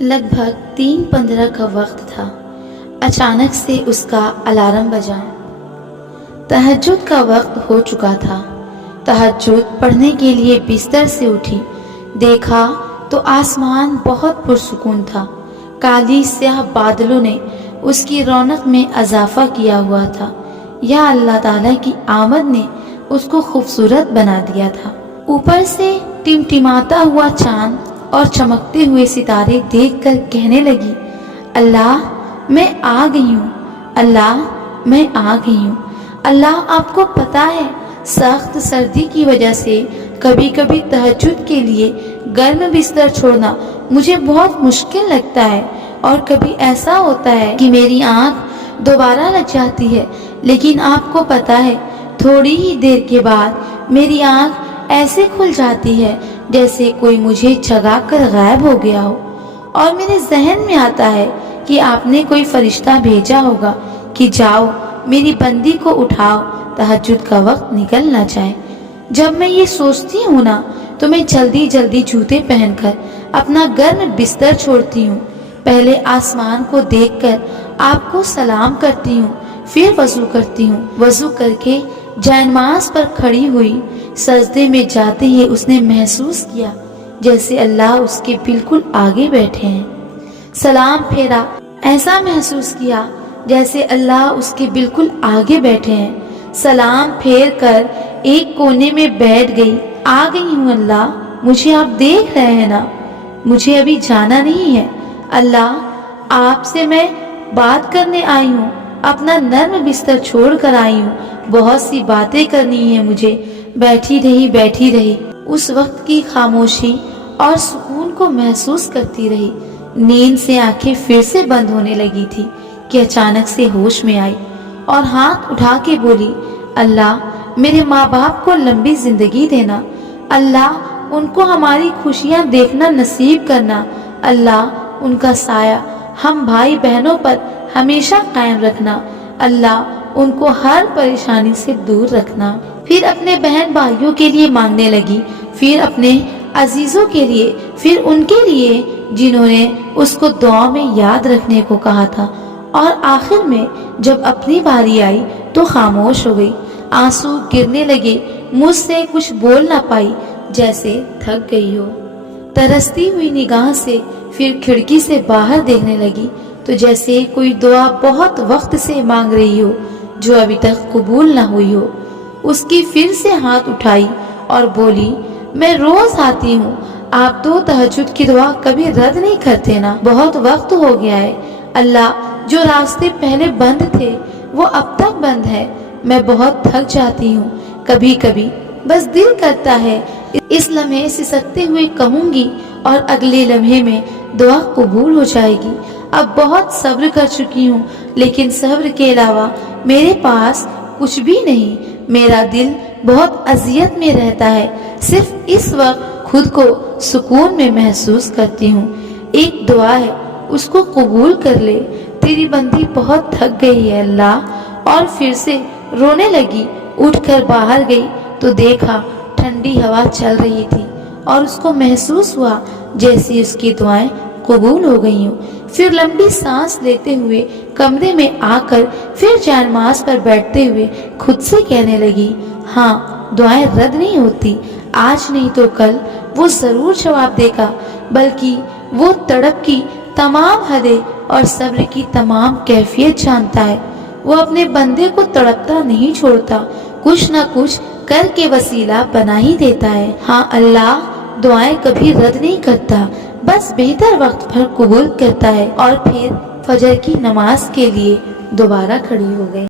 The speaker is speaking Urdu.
لگ بھگ 3:15 کا وقت تھا۔ اچانک سے اس کا الارم بجا۔ تہجد کا وقت ہو چکا تھا۔ تہجد پڑھنے کے لیے بستر سے اٹھی، دیکھا تو آسمان بہت پرسکون تھا۔ کالی سیاہ بادلوں نے اس کی رونق میں اضافہ کیا ہوا تھا، یا اللہ تعالیٰ کی آمد نے اس کو خوبصورت بنا دیا تھا۔ اوپر سے ٹمٹماتا ہوا چاند اور چمکتے ہوئے ستارے دیکھ کر کہنے لگی، اللہ میں آ گئی ہوں، اللہ میں آ گئی ہوں۔ اللہ آپ کو پتا ہے سخت سردی کی وجہ سے کبھی کبھی تہجد کے لیے گرم بستر چھوڑنا مجھے بہت مشکل لگتا ہے، اور کبھی ایسا ہوتا ہے کہ میری آنکھ دوبارہ لگ جاتی ہے، لیکن آپ کو پتا ہے تھوڑی ہی دیر کے بعد میری آنکھ ایسے کھل جاتی ہے جیسے کوئی مجھے جگا کر غائب ہو گیا ہو، اور میرے ذہن میں آتا ہے کہ آپ نے کوئی فرشتہ بھیجا ہوگا کہ جاؤ میری بندی کو اٹھاؤ، تہجد کا وقت نکل نہ جائے۔ جب میں یہ سوچتی ہوں نا تو میں جلدی جلدی جوتے پہن کر اپنا گرم بستر چھوڑتی ہوں، پہلے آسمان کو دیکھ کر آپ کو سلام کرتی ہوں، پھر وضو کرتی ہوں۔ وضو کر کے جائنماز پر کھڑی ہوئی، سجدے میں جاتے ہی اس نے محسوس کیا جیسے اللہ اس کے بالکل آگے بیٹھے ہیں۔ سلام پھیرا، ایسا محسوس کیا جیسے اللہ اس کے بالکل آگے بیٹھے ہیں۔ سلام پھیر کر ایک کونے میں بیٹھ گئی۔ آ گئی ہوں اللہ، مجھے آپ دیکھ رہے ہیں نا، مجھے ابھی جانا نہیں ہے۔ اللہ آپ سے میں بات کرنے آئی ہوں، اپنا نرم بستر چھوڑ کر آئی ہوں، بہت سی باتیں کرنی ہیں مجھے۔ بیٹھی رہی اس وقت کی خاموشی اور سکون کو محسوس کرتی رہی۔ نیند سے آنکھیں پھر سے بند ہونے لگی تھی کہ اچانک سے ہوش میں آئی اور ہاتھ اٹھا کے بولی، اللہ میرے ماں باپ کو لمبی زندگی دینا، اللہ ان کو ہماری خوشیاں دیکھنا نصیب کرنا، اللہ ان کا سایہ ہم بھائی بہنوں پر ہمیشہ قائم رکھنا، اللہ ان کو ہر پریشانی سے دور رکھنا۔ پھر اپنے بہن بھائیوں کے لیے مانگنے لگی، پھر اپنے عزیزوں کے لیے، پھر ان کے لیے جنہوں نے اس کو دعا میں یاد رکھنے کو کہا تھا، اور آخر میں جب اپنی باری آئی تو خاموش ہو گئی۔ آنسو گرنے لگے، مجھ سے کچھ بول نہ پائی، جیسے تھک گئی ہو۔ ترستی ہوئی نگاہ سے پھر کھڑکی سے باہر دیکھنے لگی تو جیسے کوئی دعا بہت وقت سے مانگ رہی ہو جو ابھی تک قبول نہ ہوئی ہو۔ اس کی پھر سے ہاتھ اٹھائی اور بولی، میں روز آتی ہوں، آپ تو تہجد کی دعا کبھی رد نہیں کرتے نا، بہت وقت ہو گیا ہے، اللہ جو راستے پہلے بند تھے وہ اب تک بند ہے، میں بہت تھک جاتی ہوں، کبھی کبھی بس دل کرتا ہے اس لمحے سسکتے ہوئے کہوں گی اور اگلے لمحے میں دعا قبول ہو جائے گی۔ اب بہت صبر کر چکی ہوں، لیکن صبر کے علاوہ میرے پاس کچھ بھی نہیں، میرا دل بہت اذیت میں رہتا ہے، صرف اس وقت خود کو سکون میں محسوس کرتی ہوں۔ ایک دعا ہے، اس کو قبول کر لے، تیری بندی بہت تھک گئی ہے اللہ۔ اور پھر سے رونے لگی۔ اٹھ کر باہر گئی تو دیکھا ٹھنڈی ہوا چل رہی تھی اور اس کو محسوس ہوا جیسی اس کی دعائیں قبول ہو گئی ہوں۔ پھر لمبی سانس لیتے ہوئے کمرے میں آ کر پھر جائنماز پر بیٹھتے ہوئے خود سے کہنے لگی، ہاں دعائیں رد نہیں ہوتی، آج نہیں تو کل وہ ضرور جواب دے گا، بلکہ وہ تڑپ کی تمام حدیں اور صبر کی تمام کیفیت جانتا ہے۔ وہ اپنے بندے کو تڑپتا نہیں چھوڑتا، کچھ نہ کچھ کر کے وسیلہ بنا ہی دیتا ہے۔ ہاں اللہ دعائیں کبھی رد نہیں کرتا، بس بہتر وقت پر قبول کرتا ہے۔ اور پھر فجر کی نماز کے لیے دوبارہ کھڑی ہو گئی۔